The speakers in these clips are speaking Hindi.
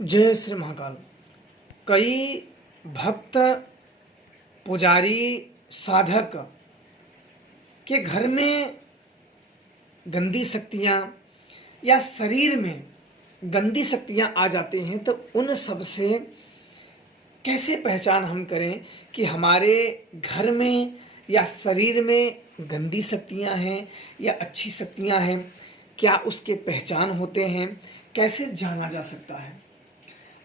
जय श्री महाकाल। कई भक्त, पुजारी, साधक के घर में गंदी शक्तियाँ या शरीर में गंदी शक्तियाँ आ जाती हैं, तो उन सब से कैसे पहचान हम करें कि हमारे घर में या शरीर में गंदी शक्तियाँ हैं या अच्छी शक्तियाँ हैं? क्या उसके पहचान होते हैं? कैसे जाना जा सकता है?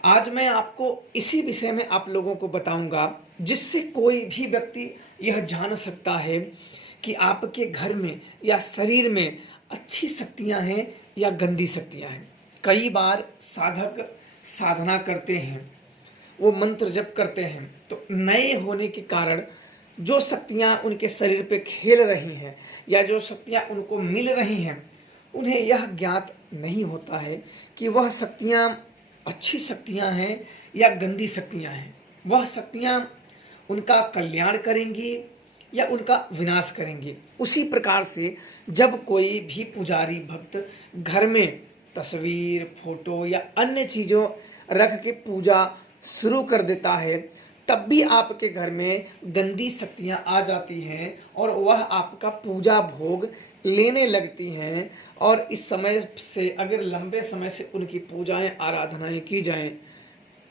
आज मैं आपको इसी विषय में आप लोगों को बताऊंगा, जिससे कोई भी व्यक्ति यह जान सकता है कि आपके घर में या शरीर में अच्छी शक्तियां हैं या गंदी शक्तियां हैं। कई बार साधक साधना करते हैं, वो मंत्र जप करते हैं, तो नए होने के कारण जो शक्तियां उनके शरीर पे खेल रही हैं या जो शक्तियां उनको मिल रही हैं, उन्हें यह ज्ञात नहीं होता है कि वह शक्तियां अच्छी शक्तियां हैं या गंदी शक्तियां हैं। वह शक्तियां उनका कल्याण करेंगी या उनका विनाश करेंगी। उसी प्रकार से जब कोई भी पुजारी भक्त घर में तस्वीर, फोटो या अन्य चीज़ों रख के पूजा शुरू कर देता है, तब भी आपके घर में गंदी शक्तियां आ जाती हैं और वह आपका पूजा भोग लेने लगती हैं। और इस समय से अगर लंबे समय से उनकी पूजाएं आराधनाएं की जाएं,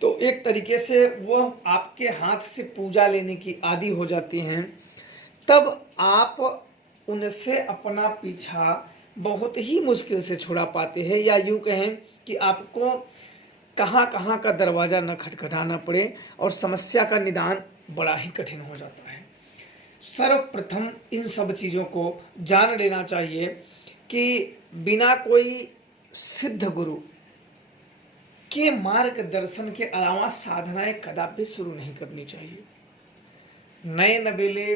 तो एक तरीके से वो आपके हाथ से पूजा लेने की आदी हो जाती हैं। तब आप उनसे अपना पीछा बहुत ही मुश्किल से छुड़ा पाते हैं, या यूँ कहें कि आपको कहाँ कहाँ का दरवाज़ा न खटखटाना पड़े और समस्या का निदान बड़ा ही कठिन हो जाता है। सर्वप्रथम इन सब चीज़ों को जान लेना चाहिए कि बिना कोई सिद्ध गुरु के मार्गदर्शन के अलावा साधनाएं कदापि शुरू नहीं करनी चाहिए। नए नवेले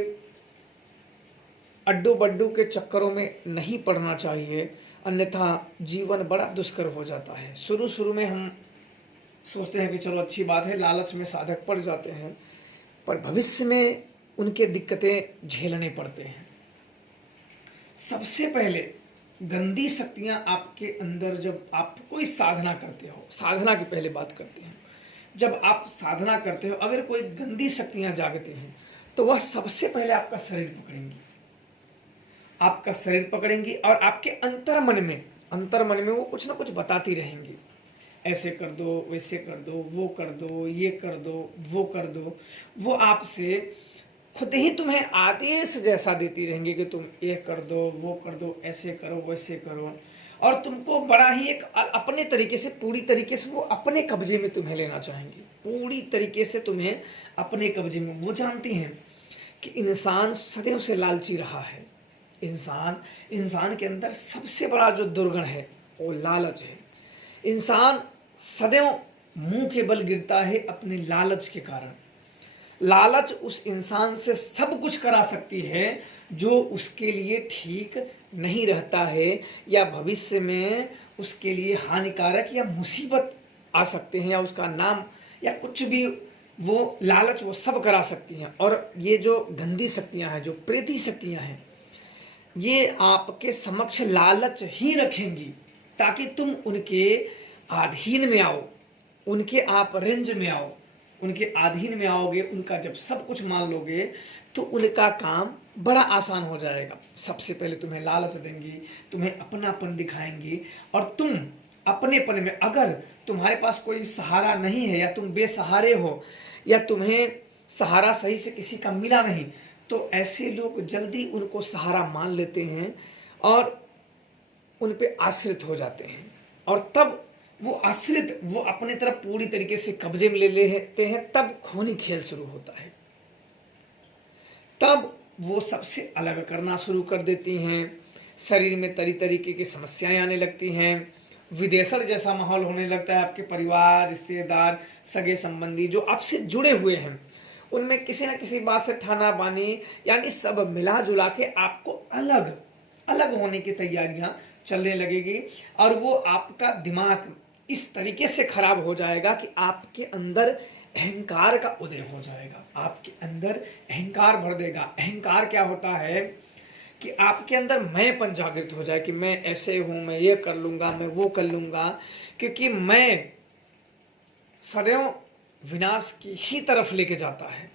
अड्डू बड्डू के चक्करों में नहीं पड़ना चाहिए, अन्यथा जीवन बड़ा दुष्कर हो जाता है। शुरू शुरू में हम सोचते हैं कि चलो अच्छी बात है, लालच में साधक पड़ जाते हैं, पर भविष्य में उनके दिक्कतें झेलने पड़ते हैं। सबसे पहले गंदी शक्तियां आपके अंदर, जब आप कोई साधना करते हो, साधना की पहले बात करते हैं, जब आप साधना करते हो अगर कोई गंदी शक्तियां जागती हैं, तो वह सबसे पहले आपका शरीर पकड़ेंगी, आपका शरीर पकड़ेंगी और आपके अंतर मन में वो कुछ ना कुछ बताती रहेंगी। ऐसे कर दो, वैसे कर दो, वो कर दो, ये कर दो, वो कर दो। वो आपसे खुद ही तुम्हें आदेश जैसा देती रहेंगी कि तुम ये कर दो, वो कर दो, ऐसे करो, वैसे करो, और तुमको बड़ा ही एक अपने तरीके से, पूरी तरीके से वो अपने कब्जे में तुम्हें लेना चाहेंगी, पूरी तरीके से तुम्हें अपने कब्जे में। वो जानती हैं कि इंसान सदैव से लालची रहा है। इंसान के अंदर सबसे बड़ा जो दुर्गुण है वो लालच है। इंसान सदैव मुंह के बल गिरता है अपने लालच के कारण। लालच उस इंसान से सब कुछ करा सकती है जो उसके लिए ठीक नहीं रहता है, या भविष्य में उसके लिए हानिकारक या मुसीबत आ सकते हैं, या उसका नाम या कुछ भी, वो लालच वो सब करा सकती हैं। और ये जो गंदी शक्तियां हैं, जो प्रेती शक्तियां हैं, ये आपके समक्ष लालच ही रखेंगी ताकि तुम उनके अधीन में आओ, उनके आप रेंज में आओ, उनके अधीन में आओगे। उनका जब सब कुछ मान लोगे तो उनका काम बड़ा आसान हो जाएगा। सबसे पहले तुम्हें लालच देंगी, तुम्हें अपनापन दिखाएंगी, और तुम अपनेपन में, अगर तुम्हारे पास कोई सहारा नहीं है, या तुम बेसहारे हो, या तुम्हें सहारा सही से किसी का मिला नहीं, तो ऐसे लोग जल्दी उनको सहारा मान लेते हैं और उन पे आश्रित हो जाते हैं। और तब वो आश्रित, वो अपनी तरफ पूरी तरीके से कब्जे में ले लेते हैं। तब खूनी खेल शुरू होता है। तब वो सबसे अलग करना शुरू कर देती हैं। शरीर में तरह तरीके की समस्याएं आने लगती हैं। विदेशर जैसा माहौल होने लगता है। आपके परिवार, रिश्तेदार, सगे संबंधी जो आपसे जुड़े हुए हैं, उनमें किसी न किसी बात से ठाना बानी, यानी सब मिला जुला के आपको अलग अलग होने की तैयारियां चलने लगेगी। और वो आपका दिमाग इस तरीके से खराब हो जाएगा कि आपके अंदर अहंकार का उदय हो जाएगा, आपके अंदर अहंकार भर देगा। अहंकार क्या होता है कि आपके अंदर मैंपन जागृत हो जाए कि मैं ऐसे हूँ, मैं ये कर लूँगा, मैं वो कर लूँगा, क्योंकि मैं सदैव विनाश की ही तरफ लेके जाता है।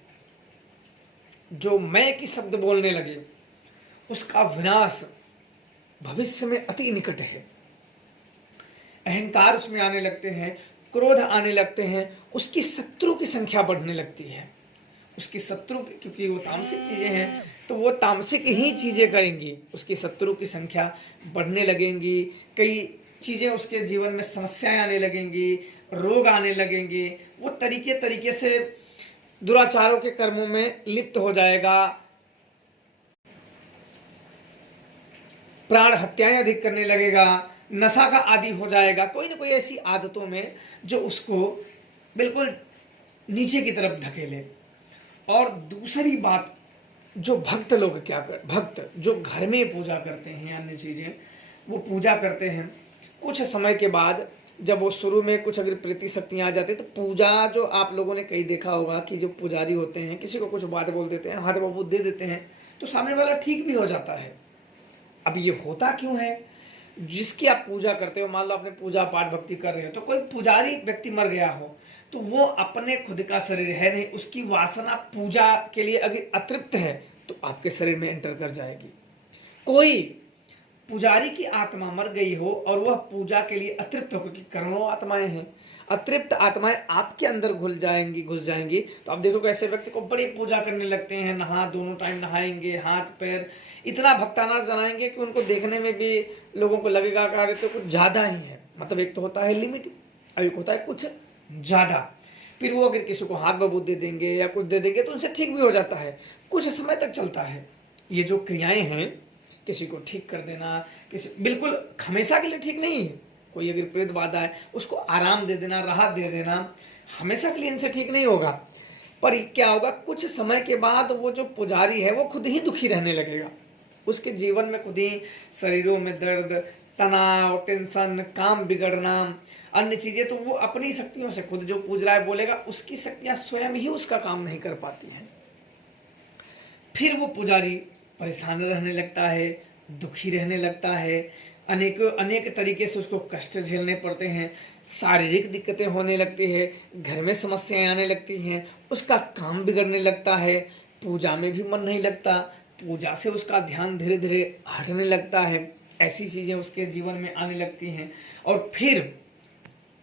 जो मैं की शब्द बोलने लगे उसका विनाश भविष्य में अति निकट है। अहंकार उसमें आने लगते हैं, क्रोध आने लगते हैं, उसकी शत्रु की संख्या बढ़ने लगती है। उसकी शत्रु, क्योंकि वो तामसिक चीजें हैं तो वो तामसिक ही चीजें करेंगी, उसकी शत्रु की संख्या बढ़ने लगेंगी। कई चीजें उसके जीवन में समस्याएं आने लगेंगी, रोग आने लगेंगे, वो तरीके तरीके से दुराचारों के कर्मों में लिप्त हो जाएगा, प्राण हत्याएं अधिक करने लगेगा, नशा का आदी हो जाएगा, कोई ना कोई ऐसी आदतों में जो उसको बिल्कुल नीचे की तरफ धकेले। और दूसरी बात, जो भक्त लोग क्या कर, भक्त जो घर में पूजा करते हैं, अन्य चीजें वो पूजा करते हैं, कुछ समय के बाद जब वो शुरू में कुछ अगर प्रीति शक्तियाँ आ जाती है तो पूजा, जो आप लोगों ने कई देखा होगा कि जो पुजारी होते हैं किसी को कुछ बात बोल देते हैं, हाथ बाबू दे देते हैं तो सामने वाला ठीक भी हो जाता है। अब ये होता क्यों है? जिसकी आप पूजा करते हो, मान लो आपने पूजा पाठ भक्ति कर रहे हो तो कोई पुजारी व्यक्ति मर गया हो तो वो अपने खुद का शरीर है नहीं, उसकी वासना पूजा के लिए अगर अतृप्त है तो आपके शरीर में एंटर कर जाएगी। कोई पुजारी की आत्मा मर गई हो और वह पूजा के लिए अतृप्त हो, क्योंकि करोड़ों आत्माएं हैं, अतृप्त आत्माएं आपके अंदर घुस जाएंगी तो आप देखो ऐसे व्यक्ति को बड़ी पूजा करने लगते हैं, नहा दोनों टाइम नहाएंगे, हाथ पैर इतना भक्ताना जनाएंगे कि उनको देखने में भी लोगों को लगेगा कि तो कुछ ज्यादा ही है। मतलब एक तो होता है लिमिट और एक होता है कुछ ज्यादा। फिर वो अगर किसी को हाथ बबूत दे देंगे या कुछ दे देंगे तो उनसे ठीक भी हो जाता है, कुछ समय तक चलता है। ये जो क्रियाएं हैं, किसी को ठीक कर देना, किसी बिल्कुल हमेशा के लिए ठीक नहीं है। कोई अगर प्रेत बाधा है उसको आराम दे देना, राहत दे देना, हमेशा के लिए इनसे ठीक नहीं होगा। पर क्या होगा, कुछ समय के बाद वो जो पुजारी है वो खुद ही दुखी रहने लगेगा, उसके जीवन में खुद ही शरीरों में दर्द, तनाव, टेंशन, काम बिगड़ना, अन्य चीजें, तो वो अपनी शक्तियों से खुद जो पूज रहा है बोलेगा उसकी शक्तियां स्वयं ही उसका काम नहीं कर पाती हैं। फिर वो पुजारी परेशान रहने लगता है, दुखी रहने लगता है, अनेक तरीके से उसको कष्ट झेलने पड़ते हैं, शारीरिक दिक्कतें होने लगती है, घर में समस्याएं आने लगती हैं, उसका काम बिगड़ने लगता है, पूजा में भी मन नहीं लगता, पूजा से उसका ध्यान धीरे धीरे हटने लगता है, ऐसी चीजें उसके जीवन में आने लगती हैं। और फिर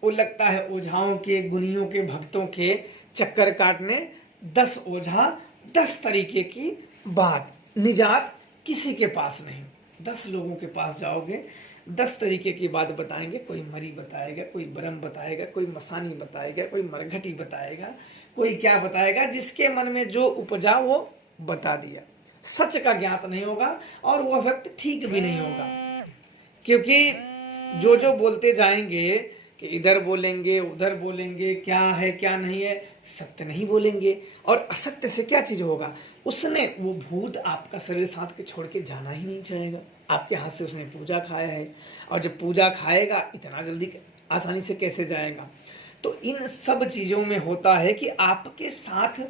वो लगता है ओझाओं के, गुनियों के, भक्तों के चक्कर काटने। 10 ओझा 10 तरीके की बात, निजात किसी के पास नहीं। 10 लोगों के पास जाओगे, 10 तरीके की बात बताएंगे, कोई मरी बताएगा, कोई ब्रह्म बताएगा, कोई मसानी बताएगा, कोई मरघटी बताएगा, कोई क्या बताएगा, जिसके मन में जो उपजा वो बता दिया। सच का ज्ञात नहीं होगा और वह व्यक्ति ठीक भी नहीं होगा, क्योंकि जो जो बोलते जाएंगे कि इधर बोलेंगे उधर बोलेंगे, क्या है क्या नहीं है, सत्य नहीं बोलेंगे। और असत्य से क्या चीज होगा, उसने वो भूत आपका शरीर साथ के छोड़ के जाना ही नहीं चाहेगा। आपके हाथ से उसने पूजा खाया है और जब पूजा खाएगा इतना जल्दी आसानी से कैसे जाएगा। तो इन सब चीजों में होता है कि आपके साथ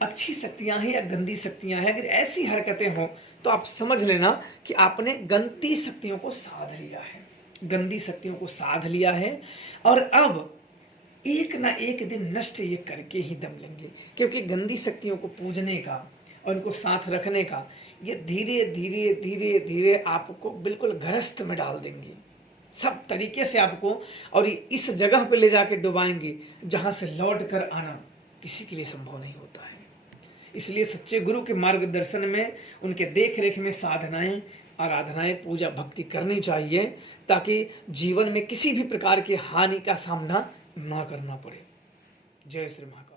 अच्छी शक्तियां हैं या गंदी शक्तियां हैं। अगर ऐसी हरकतें हो तो आप समझ लेना कि आपने गंदी शक्तियों को साध लिया है, गंदी शक्तियों को साध लिया है और अब एक ना एक दिन नष्ट ये करके ही दम लेंगे। क्योंकि गंदी शक्तियों को पूजने का और उनको साथ रखने का ये धीरे धीरे धीरे धीरे आपको बिल्कुल ग्रस्त में डाल देंगे, सब तरीके से आपको, और इस जगह पे ले जाके डुबाएंगे जहां से लौट कर आना किसी के लिए संभव नहीं होता है। इसलिए सच्चे गुरु के मार्गदर्शन में, उनके देख रेख में साधनाएं, आराधनाएं, पूजा भक्ति करनी चाहिए ताकि जीवन में किसी भी प्रकार की हानि का सामना ना करना पड़े। जय श्री महाकाल।